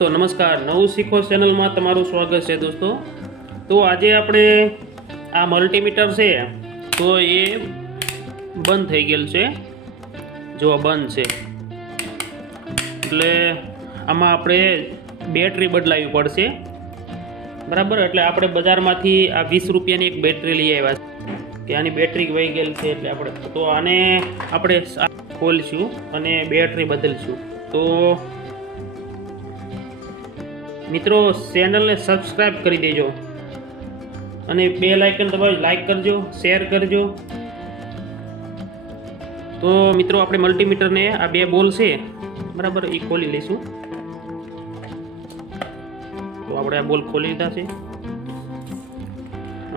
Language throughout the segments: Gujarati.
તો નમસ્કાર, નવું શીખો ચેનલમાં તમારું સ્વાગત છે દોસ્તો. તો આજે આપણે આ મલ્ટીમીટર છે, તો એ બંધ થઈ ગયેલ છે. જો બંધ છે. એટલે આમાં આપણે બેટરી બદલાવી પડશે. બરાબર? એટલે આપણે બજારમાંથી આ વીસ રૂપિયાની એક બેટરી લઈ આવ્યા છે. કે આની બેટરી વહી ગયેલ છે એટલે આપણે, તો આને આપણે ખોલશું અને બેટરી બદલશું. તો મિત્રો ચેનલને સબસ્ક્રાઈબ કરી દેજો. અને બે લાઇકન દબાવી લાઇક કરજો શેર કરજો. તો મિત્રો, આપણે મલ્ટીમીટરને આ બે બોલ છે, બરાબર, એ ખોલી લઈશું. તો આપણે આ બોલ ખોલી લીધા છે.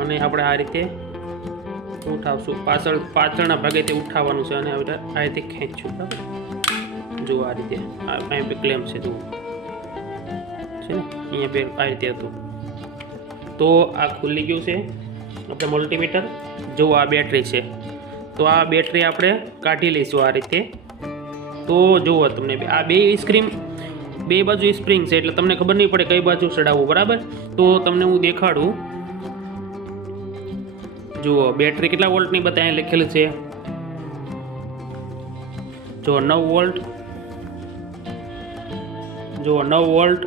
અને આપણે આ રીતે ઉઠાવશું. પાછળ, પાછળના ભાગે તે ઉઠાવવાનું છે અને આ રીતે ખેંચશું, બરાબર? જો આ રીતે, આ અહીં ક્લેમ છે, જુઓ. છે. ને અહીંયા બે આ રીતે હતું. તો આ ખુલ્લી ગયું છે. આપણે મલ્ટીમીટર જો આ બેટરી છે. તો આ બેટરી આપણે કાઢી લઈશું આ રીતે. તો જુઓ તમને આ બે સ્ક્રીન બે બાજુ સ્પ્રિંગ છે, એટલે તમને ખબર નહીં પડે કઈ બાજુ ચડાવવું, બરાબર? તો તમને હું દેખાડું. જુઓ બેટરી કેટલા વોલ્ટની બધા અહીં લખેલું છે? જો નવ વોલ્ટ જુઓ, નવ વોલ્ટ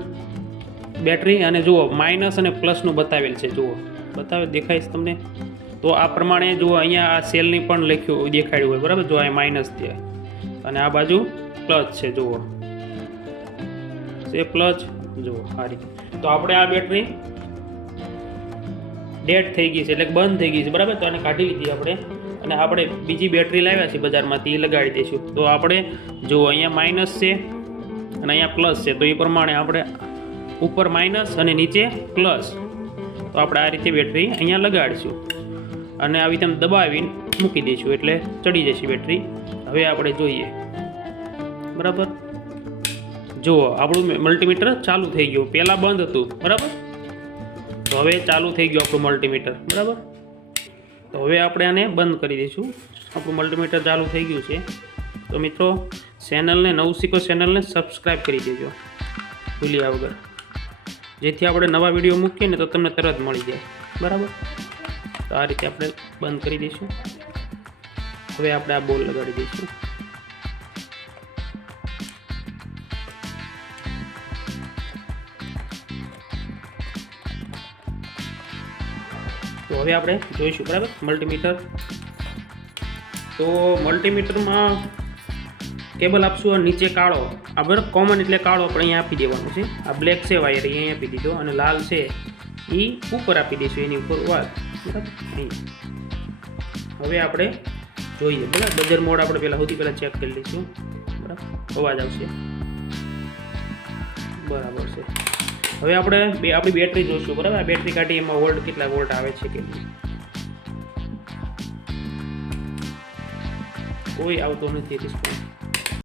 બેટરી અને જુઓ માઇનસ અને પ્લસનું બતાવેલ છે, જુઓ. બતાવે, દેખાય તમને? તો આ પ્રમાણે જુઓ, અહીંયા આ સેલની પણ લખ્યું દેખાડ્યું હોય, બરાબર? જો આ માઇનસ છે. અને આ બાજુ પ્લસ છે, જુઓ. એ પ્લસ જુઓ, આ તો આપણે આ બેટરી ડેડ થઈ ગઈ છે, એટલે બંધ થઈ ગઈ છે, બરાબર? તો આને કાઢી લીધી આપણે. અને આપણે બીજી બેટરી લાવ્યા છે બજારમાંથી એ લગાડી દઈશું. તો આપણે જુઓ, અહીંયા માઇનસ છે અને અહીંયા પ્લસ છે. તો એ પ્રમાણે આપણે ઉપર માઇનસ અને નીચે પ્લસ તો આપણે આ રીતે બેટરી અહીંયા લગાડીશું. અને આવી રીતે દબાવીને મૂકી દઈશું એટલે ચડી જશે બેટરી હવે આપણે જોઈએ. બરાબર? જુઓ આપણું મલ્ટીમીટર ચાલુ થઈ ગયું. પહેલાં બંધ હતું. બરાબર? તો હવે ચાલુ થઈ ગયું આપણું મલ્ટીમીટર બરાબર? તો હવે આપણે આને બંધ કરી દઈશું. આપણું મલ્ટીમીટર ચાલુ થઈ ગયું છે. તો મિત્રો ચેનલને નવું શીખો ચેનલને સબસ્ક્રાઈબ કરી દેજો. ભૂલ્યા વગર. જેથી આપણે નવા વીડિયો મૂકીએ ને તો તમને તરત મળી જાય. બરાબર? તો આ રીતે આપણે બંધ કરી દઈશું. હવે આપણે આ બોલ લગાડી દઈશું. તો હવે આપણે જોઈશું, બરાબર? મલ્ટીમીટર. તો મલ્ટીમીટરમાં કેબલ આપશું, નીચે કાળો. આ બરાબર કોમન એટલે કાળો પણ અહીંયા આપી દેવાનું છે. આ બ્લેક છે વાયર અહીંયા આપી દીધો. અને લાલ છે એ ઉપર આપી દઈશું, એની ઉપર વાત. હવે આપણે જોઈએ. બરાબર? બજર મોડ આપણે પહેલાં સૌથી પહેલાં ચેક કરી લઈશું. બરાબર? અવાજ આવશે. બરાબર છે. હવે આપણે બે, આપણી બેટરી જોઈશું. બરાબર? આ બેટરી કાઢી, એમાં વોલ્ટ કેટલા વોલ્ટ આવે છે કે કોઈ આવતો નથી રિસ્પોન્સ